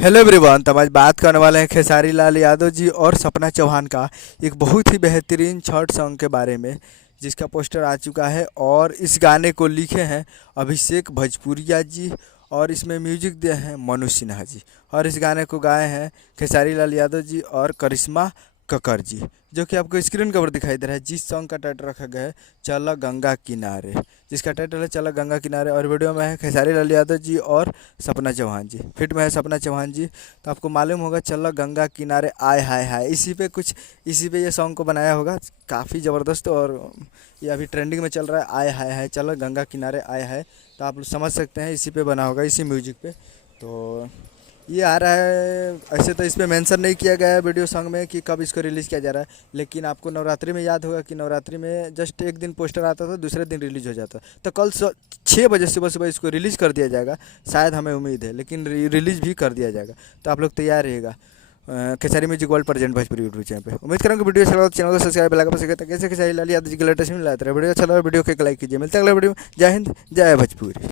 Hello everyone. तो आज बात करने वाले हैं खेसारी लाल यादव जी और सपना चौहान का एक बहुत ही बेहतरीन छठ सॉन्ग के बारे में, जिसका पोस्टर आ चुका है। और इस गाने को लिखे हैं अभिषेक भोजपुरिया जी और इसमें म्यूजिक दिए हैं मनु सिन्हा जी। और इस गाने को गाए हैं खेसारी लाल यादव जी और करिश्मा कक्कर जी, जो कि आपको स्क्रीन कवर दिखाई दे रहा है। जिस सॉन्ग का टाइटल रखा गया है चला गंगा किनारे, जिसका टाइटल है चला गंगा किनारे। और वीडियो में है खेसारी लाल यादव जी और सपना चौहान जी, फिट में है सपना चौहान जी। तो आपको मालूम होगा चला गंगा किनारे आय हाय हाय, इसी पे ये सॉन्ग को बनाया होगा। काफ़ी ज़बरदस्त, और ये अभी ट्रेंडिंग में चल रहा है आय हाय हाय, चला गंगा किनारे आय हाय। तो आप लोग समझ सकते हैं इसी पे बना होगा, इसी म्यूजिक पे। तो ये आ रहा है। ऐसे तो इस पे मेंशन नहीं किया गया है वीडियो सॉन्ग में कि कब इसको रिलीज़ किया जा रहा है, लेकिन आपको नवरात्रि में याद होगा कि नवरात्रि में जस्ट एक दिन पोस्टर आता था, दूसरे दिन रिलीज़ हो जाता। तो कल 6 बजे सुबह सुबह इसको रिलीज़ कर दिया जाएगा, शायद हमें उम्मीद है, लेकिन रिलीज़ भी कर दिया जाएगा। तो आप लोग तैयार रहिएगा। Khesari music world present Bhojpuri YouTube channel पे। उम्मीद करूँगा वीडियो अच्छा लगा तो चैनल को सब्सक्राइब लगा सके, कैसे खेसारी लाल यादव जी के लेटेस्ट मिल रहा है। वीडियो अच्छा लगा वीडियो को एक लाइक कीजिए। मिलते हैं अगले वीडियो में। जय हिंद, जय भोजपुरी।